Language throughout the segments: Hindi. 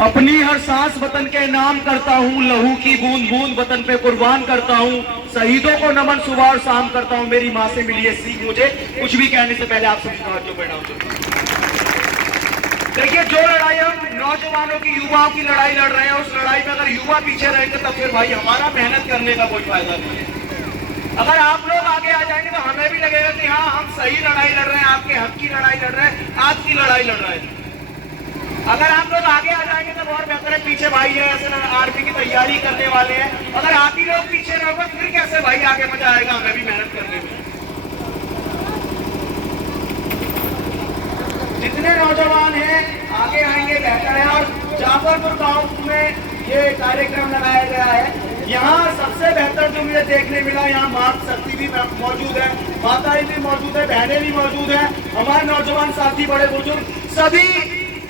अपनी हर सांस वतन के नाम करता हूँ, लहू की बूंद बूंद वतन पे कुर्बान करता हूँ, शहीदों को नमन सुबह और शाम करता हूँ। मेरी माँ से मिली है सीख, मुझे कुछ भी कहने से पहले आप सबकी तवज्जो बढ़ाऊं। देखिए, जो लड़ाई हम नौजवानों की, युवाओं की लड़ाई लड़ रहे हैं, उस लड़ाई में अगर युवा पीछे रहेंगे तब फिर भाई हमारा मेहनत करने का कोई फायदा नहीं है। अगर आप लोग आगे आ जाएंगे तो हमें भी लगेगा कि हाँ, हम सही लड़ाई लड़ रहे हैं, आपके हक की लड़ाई लड़ रहे हैं, आपकी लड़ाई लड़ रहे हैं। अगर आप लोग आगे आ जाएंगे तो और बेहतर है। पीछे भाई है, ऐसे आर्मी की तैयारी करने वाले हैं, अगर आप ही लोग पीछे रहोगे फिर कैसे भाई आगे मजा आएगा हमें भी मेहनत करने में। जितने नौजवान हैं आगे आएंगे बेहतर है। और जाफरपुर गांव में ये कार्यक्रम लगाया गया है। यहाँ सबसे बेहतर जो मुझे देखने मिला, यहाँ माँ शक्ति भी मौजूद है, माताएं भी मौजूद है, बहनें भी मौजूद है, हमारे नौजवान साथी, बड़े बुजुर्ग सभी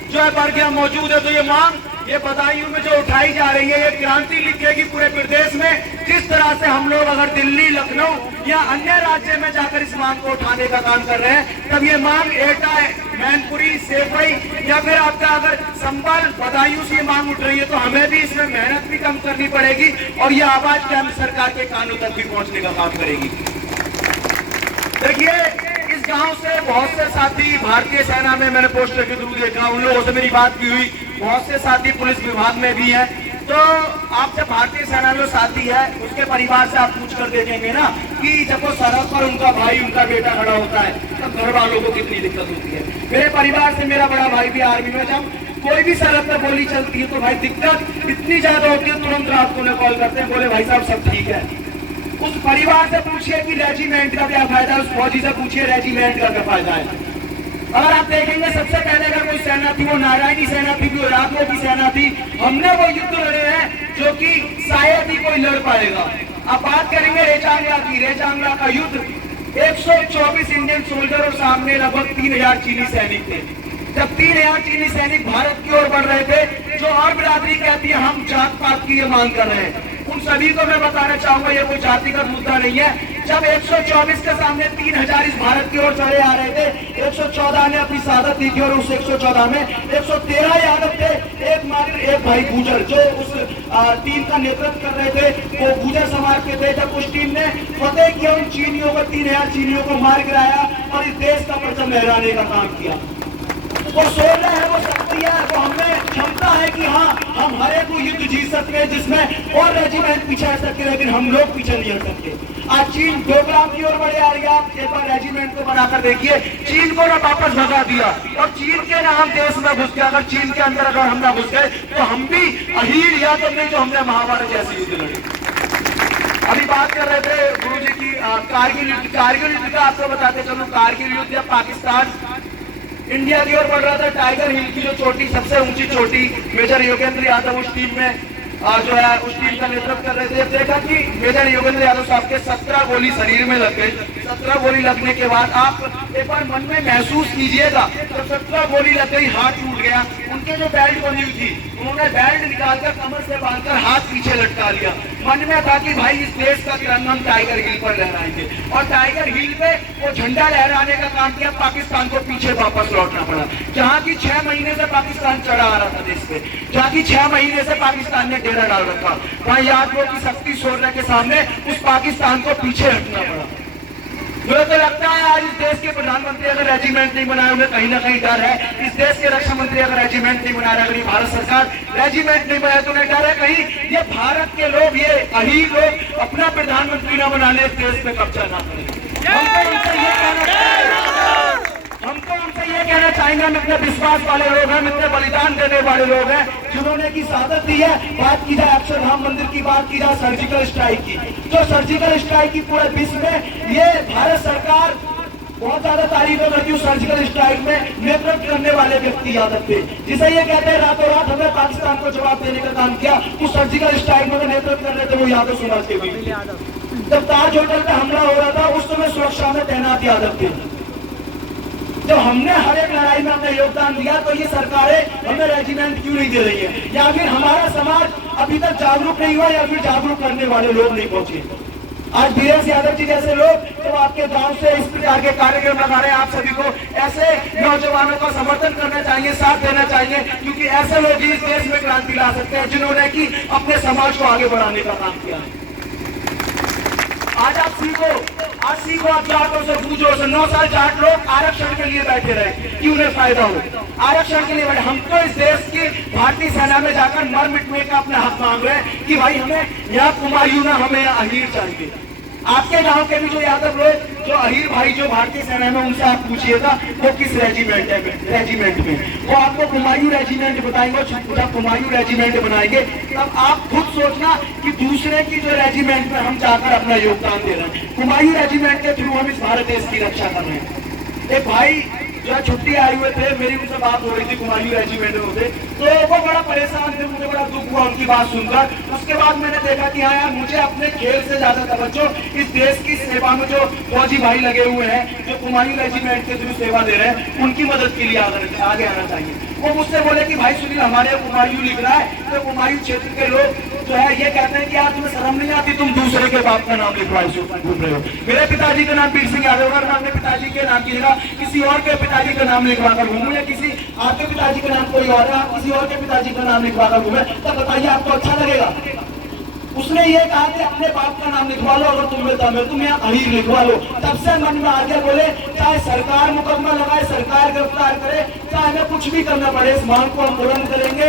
जो है वर्ग यहाँ मौजूद है। तो ये मांग, ये बदायूं में जो उठाई जा रही है, ये क्रांति लिखेगी पूरे प्रदेश में। जिस तरह से हम लोग अगर दिल्ली, लखनऊ या अन्य राज्य में जाकर इस मांग को उठाने का काम कर रहे हैं, तब ये मांग एटा, मैनपुरी, सेवई या फिर आपका अगर संबल, बदायूं से मांग उठ रही है तो हमें भी इसमें मेहनत भी कम करनी पड़ेगी और ये आवाज केंद्र सरकार के कानों तक भी पहुंचने का काम करेगी। देखिए, गांव से बहुत से साथी भारतीय सेना में मैंने पोस्टर के थ्रू देखा, उन लोगों से मेरी बात की हुई, बहुत से साथी पुलिस विभाग में भी हैं। तो आप जब भारतीय सेना में साथी है, उसके परिवार से आप पूछ कर देखेंगे ना कि जब वो सरहद पर उनका भाई, उनका बेटा खड़ा होता है तब घर वालों को कितनी दिक्कत होती है। मेरे परिवार से मेरा बड़ा भाई भी आर्मी में, जब कोई भी सरहद पर गोली चलती है तो भाई दिक्कत इतनी ज्यादा होती है, तुरंत रात को कॉल करते हैं, बोले भाई साहब सब ठीक है। उस परिवार से पूछिए कि रेजिमेंट का क्या फायदा है, उस फौजी से पूछिए रेजिमेंट का क्या फायदा है। अगर आप देखेंगे, सबसे पहले अगर कोई सेना थी वो नारायणी सेना थी, वो राघवों की सेना थी। हमने वो युद्ध लड़े हैं जो कि शायद ही कोई लड़ पाएगा। आप बात करेंगे रेचांगला की, रेचांगला का युद्ध 124 इंडियन सोल्जर और सामने लगभग 3000 चीनी सैनिक थे। जब 3000 चीनी सैनिक भारत की ओर बढ़ रहे थे, जो और बिरादरी कहती है हम जात पात की ये मांग कर रहे हैं, उन सभी को मैं बताना चाहूंगा ये कोई जातिगत मुद्दा नहीं है। जब 124 के सामने 3000 इस भारत की ओर चढ़े आ रहे थे, 114 ने अपनी शहादत दी थी और उस 114 में 113 यादव थे, एक मात्र एक भाई गुजर जो उस टीम का नेतृत्व कर रहे थे, वो गुजर समाज के थे। जब उस टीम ने फतेह किया, उन चीनियों को, 3000 चीनियों को मार गिराया और इस देश का परचम लहराने का काम किया। वो सोच रहे हैं, वो शक्ति है, वो हमें क्षमता है कि हाँ, हम हर एक युद्ध जीत सकते हैं जिसमें और रेजिमेंट पीछे हट सकते हैं, लेकिन हम लोग पीछे नहीं हट सकते। आज चीन डोकलाम की ओर बढ़े आ रही है। आप एक बार रेजिमेंट को बनाकर देखिए, चीन को ना वापस भगा दिया और चीन के ना हम देश में घुस गए। अगर चीन के अंदर अगर हम ना घुस गए तो हम भी अहीर या तो नहीं जो हमने महाभारत जैसी युद्ध लड़ी। अभी बात कर रहे थे गुरु जी की कारगिल युद्ध। कारगिल युद्ध का आपको बताते चलो, कारगिल युद्ध जब पाकिस्तान इंडिया की ओर बढ़ रहा था, टाइगर हिल की जो चोटी, सबसे ऊंची चोटी, मेजर योगेंद्र यादव उस टीम में जो है उस टीम का नेतृत्व कर रहे थे। देखा कि मेजर योगेंद्र यादव साहब के 17 गोली शरीर में लग गई। 17 गोली लगने के बाद आप एक बार मन में महसूस कीजिएगा, जब 17 गोली लग गई, हाथ टूट गया, उनके जो बेल्ट बनी हुई थी उन्होंने बेल्ट निकालकर कमर से बांधकर हाथ पीछे लटका लिया। मन में था कि भाई इस देश का तिरंगा हम टाइगर हिल पर लहराएंगे, और टाइगर हिल पे वो झंडा लहराने का काम किया। पाकिस्तान को पीछे वापस लौटना पड़ा, जहाँ की 6 महीने से पाकिस्तान चढ़ा आ रहा था देश पे, जहाँ की 6 महीने से पाकिस्तान ने डेरा डाल रखा, वहाँ यादवों की शक्ति सोचने के सामने उस पाकिस्तान को पीछे हटना पड़ा। मुझे तो लगता है आज इस देश के प्रधानमंत्री अगर रेजिमेंट नहीं बनाए, उन्हें कहीं ना कहीं डर है। इस देश के रक्षा मंत्री अगर रेजिमेंट नहीं बना रहे, अगर ये भारत सरकार रेजिमेंट नहीं बनाए तो उन्हें डर है कहीं ये भारत के लोग, ये अहीर लोग अपना प्रधानमंत्री न बना ले, देश पे कब्जा ना करें। हमको उनसे ये कहना चाहेंगे, हम इतने विश्वास वाले लोग हैं, इतने बलिदान देने वाले लोग हैं, जिन्होंने की शहादत दी है। बात की जाए अक्षरधाम मंदिर की, बात की जाए सर्जिकल स्ट्राइक की, जो सर्जिकल स्ट्राइक की पूरे विश्व में ये भारत सरकार बहुत ज्यादा तारीफें करती है। सर्जिकल स्ट्राइक में नेतृत्व करने वाले व्यक्ति यादव थे, जिसे ये कहते हैं रातों रात हमने पाकिस्तान को जवाब देने का काम किया। उस सर्जिकल स्ट्राइक में नेतृत्व कर रहे थे वो यादव समाज के भी। जब ताज होटल पे हमला हो रहा था उस समय सुरक्षा में तैनात यादव थे। जब हमने हर एक लड़ाई में अपना योगदान दिया तो ये सरकारें हमें रेजिमेंट क्यों नहीं दे रही है, या फिर हमारा समाज अभी तक जागरूक नहीं हुआ, या फिर जागरूक करने वाले लोग नहीं पहुंचे। आज धीरेन्द्र यादव जी जैसे लोग तो आपके गांव से इस प्रकार के कार्यक्रम लगा रहे हैं। आप सभी को ऐसे नौजवानों का समर्थन करना चाहिए, साथ देना चाहिए, क्योंकि ऐसे लोग ही इस देश में क्रांति ला सकते हैं जिन्होंने कि अपने समाज को आगे बढ़ाने का काम किया है। आज आप सीखो, आप जाटों से पूछो। 9 साल जाट लोग आरक्षण के लिए बैठे रहे कि उन्हें फायदा हो, आरक्षण के लिए बैठे। हम तो इस देश की भारतीय सेना में जाकर मर मिटने का अपना हक मांग रहे हैं कि भाई हमें यहाँ कुमायूं ना, हमें यहाँ अहीर चाहिए। आपके गांव के भी जो यादव लोग, जो अहीर भाई जो भारतीय सेना में, उनसे आप पूछिएगा वो किस रेजिमेंट में, वो आपको कुमायूं रेजिमेंट बताएंगे। जब कुमायूं रेजिमेंट बनाएंगे तब आप खुद सोचना कि दूसरे की जो रेजिमेंट में हम जाकर अपना योगदान दे रहे हैं। कुमायूं रेजिमेंट के थ्रू हम इस भारत देश की रक्षा कर रहे हैं। एक भाई जो छुट्टी आए हुए थे, मेरी उनसे बात हो रही थी, कुमायूं रेजिमेंट में होते, तो वो बड़ा परेशान थे। मुझे बड़ा दुख हुआ उनकी बात सुनकर। उसके बाद मैंने देखा कि हाँ यार, मुझे अपने खेल से ज्यादा तवज्जो इस देश की सेवा में जो फौजी भाई लगे हुए हैं, जो कुमायूं रेजिमेंट के थ्रू सेवा दे रहे हैं, उनकी मदद के लिए आगे आना चाहिए। वो मुझसे बोले कि भाई सुनील, हमारे कुमायूं लिख रहा है, तो कुमायूं क्षेत्र के लोग जो है ये कहते हैं कि यार तुम्हें शर्म नहीं आती, तुम दूसरे के बाप का नाम लिखवाए घूम रहे हो। मेरे पिताजी का नाम वीर सिंह यादव, अगर मैं अपने पिताजी के नाम की जगह किसी और के पिताजी का नाम लिखवाकर घूमू, या किसी आपके पिताजी का नाम कोई और है, आप किसी और के पिताजी का नाम लिखवाकर घूमे, तब बताइए आपको अच्छा लगेगा? उसने ये कहा कि अपने बाप का नाम लिखवा लो, अगर तुम मिलता तुम यहाँ अहीर लिखवा लो। तब से मन में आ गया, बोले चाहे सरकार मुकदमा लगाए, सरकार गिरफ्तार करे, चाहे हमें कुछ भी करना पड़े, इस मांग को हम बुलंद करेंगे,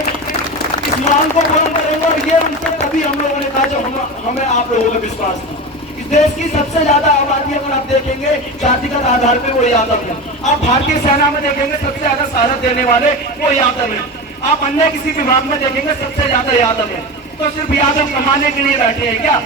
इस मांग को बुलंद करेंगे। और ये उनसे तभी हम लोगों ने कहा जब हमें आप लोगों का विश्वास था। इस देश की सबसे ज्यादा आबादी अगर आप देखेंगे जातिगत आधार पे, वो यादव है। आप भारतीय सेना में देखेंगे सबसे ज्यादा शहादत देने वाले वो यादव है। आप अन्य किसी विभाग में देखेंगे सबसे ज्यादा यादव है। तो सिर्फ यादव कमाने के लिए बैठे हैं क्या?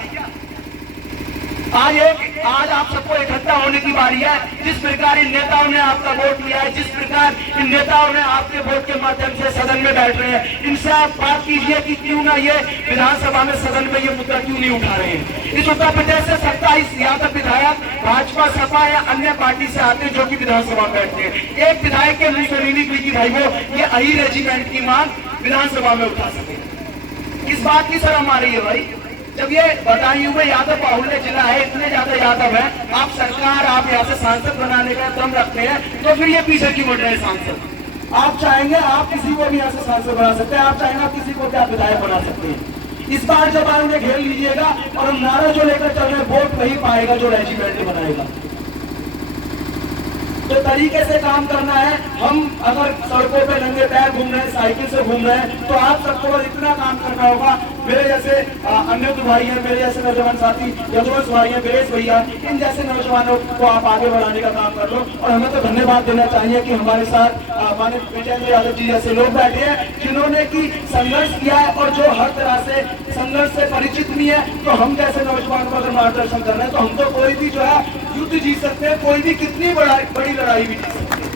आज आप सबको इकट्ठा होने की बारी है। जिस प्रकार इन नेताओं ने आपका वोट लिया है, जिस प्रकार इन नेताओं ने आपके वोट के माध्यम से सदन में बैठ रहे हैं, इनसे आप बात कीजिए कि क्यों ना ये विधानसभा में, सदन में ये मुद्दा क्यों नहीं उठा रहे हैं। इस उत्तर प्रदेश से 27 यादव विधायक भाजपा, सपा या अन्य पार्टी से आते हैं जो कि विधानसभा में बैठते हैं। एक विधायक के मुंह से नहीं निकली कि भाई वो ये अहीर रेजिमेंट की मांग विधानसभा में उठा सके। इस बात की शर्म आ रही है भाई, जब ये बताइए हुए यादव बाहुल्य जिला है, इतने ज्यादा यादव है, आप सरकार, आप यहाँ से सांसद बनाने का दम रखते हैं, तो फिर ये पीछे क्यों बढ़ रहे हैं सांसद? आप चाहेंगे आप किसी को भी यहाँ से सांसद बना सकते हैं, आप चाहेंगे आप किसी को भी आप विधायक बना सकते हैं। इस बार जब आएंगे घेर लीजिएगा, और हम नारा जो लेकर चल रहे हैं, वोट वही पाएगा जो रेजिमेंट बनाएगा। तो तरीके से काम करना है। हम अगर सड़कों पे नंगे पैर घूम रहे हैं, साइकिल से घूम रहे हैं, तो आप सबको बस इतना काम करना होगा। मेरे जैसे अन्य भाई हैं, मेरे जैसे नौजवान साथी यदुवंश भाई हैं, वीरेश भैया, इन जैसे नौजवानों को आप आगे बढ़ाने का काम कर लो। और हमें तो धन्यवाद देना चाहिए कि हमारे साथ माननीय विजेंद्र यादव जी जैसे लोग बैठे हैं, जिन्होंने की संघर्ष किया है और जो हर तरह से संघर्ष से परिचित भी है। तो हम जैसे नौजवानों को अगर मार्गदर्शन कर रहे हैं, तो हम तो कोई भी जो है युद्ध जीत सकते हैं, कोई भी कितनी बड़ी लड़ाई भी जीत सकते हैं।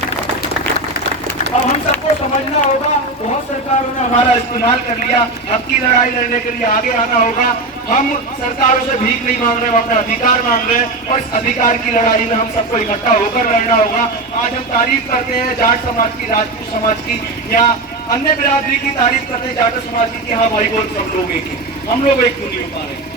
अब हम सबको समझना होगा, बहुत सरकारों ने हमारा इस्तेमाल कर लिया, अब की लड़ाई लड़ने के लिए आगे आना होगा। हम सरकारों से भीख नहीं मांग रहे, हम अपना अधिकार मांग रहे हैं, और इस अधिकार की लड़ाई में हम सबको इकट्ठा होकर लड़ना होगा। आज हम तारीफ करते हैं जाट समाज की, राजपूत समाज की, या अन्य बिरादरी की तारीफ करते हैं जाट समाज की कि हाँ भाई बोल सब लोग एक ही, हम लोग एक क्यों नहीं हो पा रहे।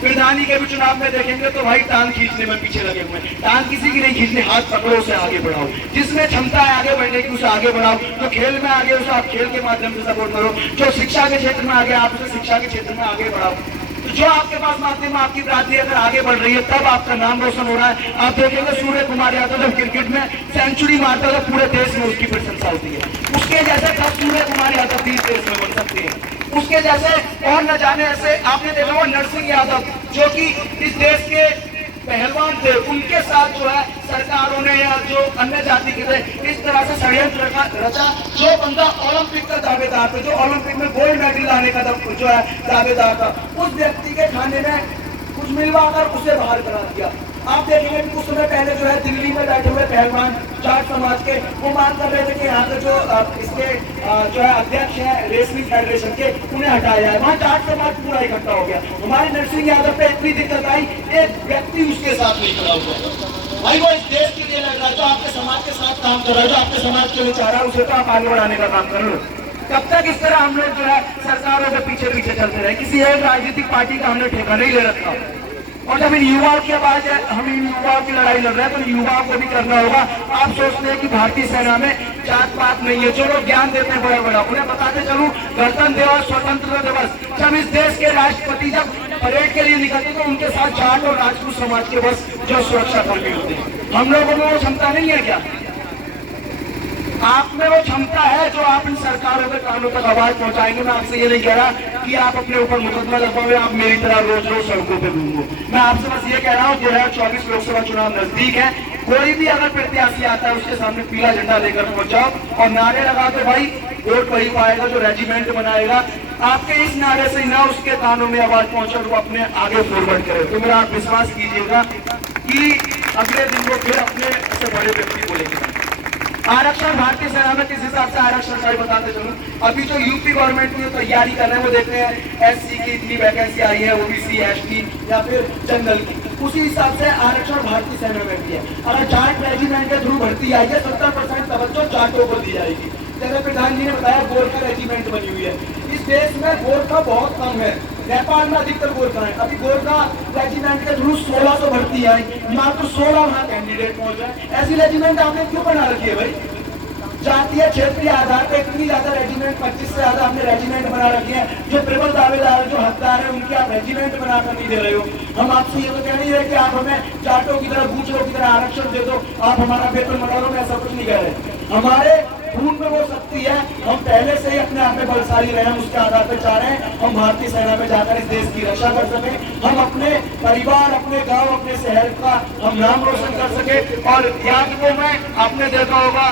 प्रधानी के भी चुनाव में देखेंगे तो भाई टांग खींचने में पीछे लगे हुए हैं। टांग किसी की नहीं खींचनी, हाथ पकड़ो, उसे आगे बढ़ाओ। जिसमें क्षमता है आगे बढ़ने की, उसे आगे बढ़ाओ। जो खेल में आगे, उसे आप खेल के माध्यम से सपोर्ट करो। जो शिक्षा के क्षेत्र में आगे, आप उसे शिक्षा के क्षेत्र में आगे बढ़ाओ। तो जो आपके पास माध्यम में आपकी बिरादरी अगर आगे बढ़ रही है, तब आपका नाम रोशन हो रहा है। आप देखेंगे सूर्य कुमार यादव जब क्रिकेट में सेंचुरी मारता है, पूरे देश में उसकी प्रशंसा होती है। उसके जैसे कब सूर्य कुमार यादव भी देश में बन सकते हैं, उसके जैसे और न जाने ऐसे। आपने देखा होगा नरसिंह यादव जो कि इस देश के पहलवान थे, उनके साथ जो है सरकारों ने या जो अन्य जाति के थे, इस तरह से षड्यंत्र रचा। जो बंदा ओलंपिक का दावेदार था, जो ओलंपिक में गोल्ड मेडल लाने का जो है दावेदार था, उस व्यक्ति के खाने में कुछ मिलवाकर उसे बाहर करा दिया। आप देखेंगे कि कुछ समय पहले जो है दिल्ली में बैठे हुए पहलवान जाट समाज के, वो मांग कर रहे थे कि यहाँ पे जो इसके जो है अध्यक्ष है रेसलिंग फेडरेशन के, उन्हें हटाया जाए। वहाँ जाट समाज पूरा इकट्ठा हो गया। हमारे नरसिंह यादव पे इतनी दिक्कत आई, एक व्यक्ति उसके साथ नहीं खड़ा हुआ। भाई वो इस देश के लिए लड़ रहा है, जो आपके समाज के साथ काम कर रहा है, जो आपके समाज के लिए चाह रहा है, उसे तो आप आगे बढ़ाने का काम कर लो। कब तक इस तरह हम लोग जो है सरकारों के पीछे पीछे चलते रहे? किसी एक राजनीतिक पार्टी का हमने ठेका नहीं ले रखा, और जब इन युवाओं की आवाज है, हम इन युवाओं की लड़ाई लड़ रहे हैं, तो युवाओं को भी करना होगा। आप सोचते हैं कि भारतीय सेना में जात पात नहीं है, जो लोग ज्ञान देते हैं बड़ा बड़ा, उन्हें बताते चलूं, गणतंत्र दिवस, स्वतंत्रता दिवस, जब इस देश के राष्ट्रपति जब परेड के लिए निकलते तो उनके साथ जाट और राजपूत समाज के बस जो सुरक्षा कर्मी होते हैं। हम लोगों में वो क्षमता नहीं है क्या? आप में वो क्षमता है जो आप इन सरकारों के कानों तक आवाज पहुंचाएंगे। मैं आपसे ये नहीं कह रहा कि आप अपने ऊपर मुकदमा लगाओगे, आप मेरी तरह रोज रोज सड़कों पे घूमो। मैं आपसे बस ये कह रहा हूँ 2024 लोकसभा चुनाव नजदीक है, कोई भी अगर प्रत्याशी आता है उसके सामने पीला झंडा लेकर पहुंच जाओ और नारे लगा के भाई वोट वही पाएगा जो रेजिमेंट बनाएगा। आपके इस नारे से ना उसके कानों में आवाज पहुंचे, वो अपने आगे फॉरवर्ड करे। तो मेरा आप विश्वास कीजिएगा कि अगले दिन वो फिर अपने से बड़े व्यक्ति को लेकर आरक्षण भारतीय सेना में किस हिसाब से आरक्षण का बताते चलूं। अभी जो यूपी गवर्नमेंट की तैयारी कर रहे हैं वो देखते हैं एससी की इतनी वैकेंसी आई है, ओबीसी, एसटी या फिर जनरल की, उसी हिसाब से आरक्षण भारतीय सेना में भी है। अगर जाट रेजिमेंट के थ्रू भर्ती आई है 70% तवज्जो जाटों को दी जाएगी। जैसे प्रधान जी ने बताया गोरखा रेजिमेंट बनी हुई है। इस देश में गोरखा बहुत कम है, नेपाल में अधिकतर गोरखा है। अभी गोरखा रेजिमेंट के थ्रू 1600 भर्ती आई, मात्र 16 वहां कैंडिडेट पहुंचे। ऐसी रेजिमेंट आपने क्यों बना रखी है भाई? जातीय क्षेत्रीय आधार पर इतनी ज्यादा रेजिमेंट, 25 से ज्यादा आपने रेजिमेंट बना रखी है। जो प्रबल दावेदार, जो हकदार है, उनके आप रेजिमेंट बनाकर नहीं दे रहे हो। हम आपसे ये तो कह नहीं रहे कि आप हमें जाटों की तरह, बूचड़ों की तरह आरक्षण दे दो, आप हमारा वेतन बढ़ा दो, ऐसा कुछ नहीं कह रहे। हमारे खून में वो शक्ति है, हम पहले से ही अपने आप में बलशाली रहे, हम उसके आधार पर चाह रहे हैं हम भारतीय सेना में जाकर इस देश की रक्षा कर सके, हम अपने परिवार, अपने गांव, अपने शहर का हम नाम रोशन कर सके। और याद को मैं आपने देखा होगा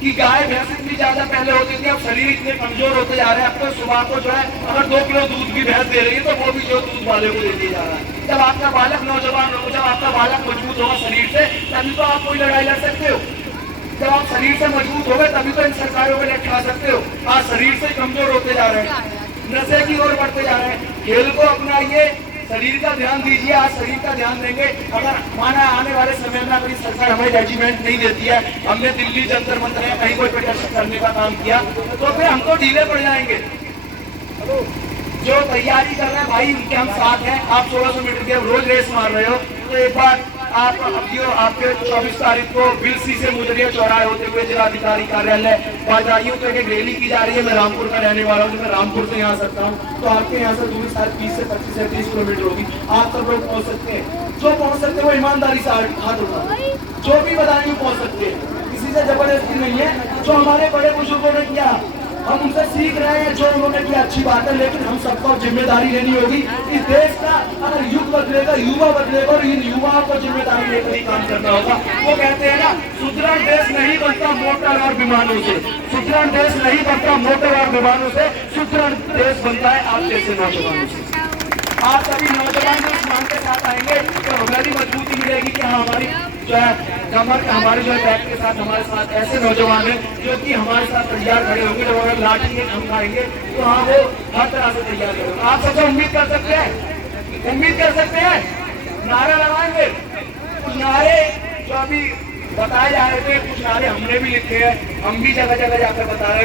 कि गाय भैंस इतनी ज्यादा पहले होती थी, अब शरीर इतने कमजोर होते जा रहे हैं। अब तो सुबह को जो है अगर 2 किलो दूध भी भैंस दे रही है तो वो भी जो दूध वाले को दे दिया जा रहा है। जब आपका बालक नौजवान हो, जब आपका बालक मजबूत होगा शरीर से, तभी तो आप कोई लड़ाई लड़ सकते हो। जब आप शरीर से मजबूत हो गए तभी तो इन सरकारों को लटका सकते हो। आज शरीर से कमजोर होते जा रहे हैं, नशे की ओर बढ़ते जा रहे हैं। खेल को अपनाइए, शरीर का ध्यान दीजिए। आज शरीर का ध्यान देंगे, अगर माना आने वाले समय में अगर सरकार हमें रेजिमेंट नहीं देती है, हमने दिल्ली जंतर मंतर या कहीं कोई प्रदर्शन करने का काम किया, तो फिर हम तो ढीले पड़ जाएंगे। जो तैयारी कर रहे हैं भाई, उनके हम साथ हैं। आप 1600 मीटर के रोज रेस मार रहे हो, तो एक बार आप आपके 24 तारीख को बिलसी से मुदरिया चौराहे होते हुए जिलाधिकारी कार्यालय बाजारियों तक एक रैली की जा रही है। मैं रामपुर का रहने वाला हूँ, मैं रामपुर से यहाँ सकता हूँ, तो आपके यहाँ से दूरी शायद 20 से 25 से 30 किलोमीटर होगी। आप सब लोग पहुँच सकते हैं, जो पहुँच सकते हैं वो ईमानदारी से हाथ उठा, जो भी बताएंगे पहुँच सकते हैं, किसी से जबरदस्ती नहीं है। जो हमारे बड़े बुजुर्गों ने किया हम उनसे सीख रहे हैं, जो उन्होंने किया अच्छी बात है, लेकिन हम सबको जिम्मेदारी लेनी होगी। इस देश का अगर युग बदलेगा, युवा बदलेगा, और इन युवाओं को जिम्मेदारी लेकर ही काम करना होगा। वो कहते हैं ना, सुदृढ़ देश नहीं बनता मोटर और विमानों से, सुदृढ़ देश नहीं बनता मोटर और विमानों से, सुदृढ़ देश बनता है आप जैसे नौजवानों से। आप सभी नौजवान इस मांग के साथ आएंगे तो हमारी मजबूती मिलेगी कि हाँ, हमारी जो है कमर, हमारे जो है बैक के साथ हमारे साथ ऐसे नौजवान हैं जो कि हमारे साथ तैयार खड़े होंगे। जब अगर लाठी के हम खाएंगे तो हाँ, वो हर तरह से तैयार करेंगे। आप सबसे उम्मीद कर सकते हैं, उम्मीद कर सकते हैं, नारा लगाएंगे। कुछ नारे जो अभी बताए जा रहे थे, कुछ नारे हमने भी लिखे हैं, हम भी जगह जगह जाकर बता रहे हैं।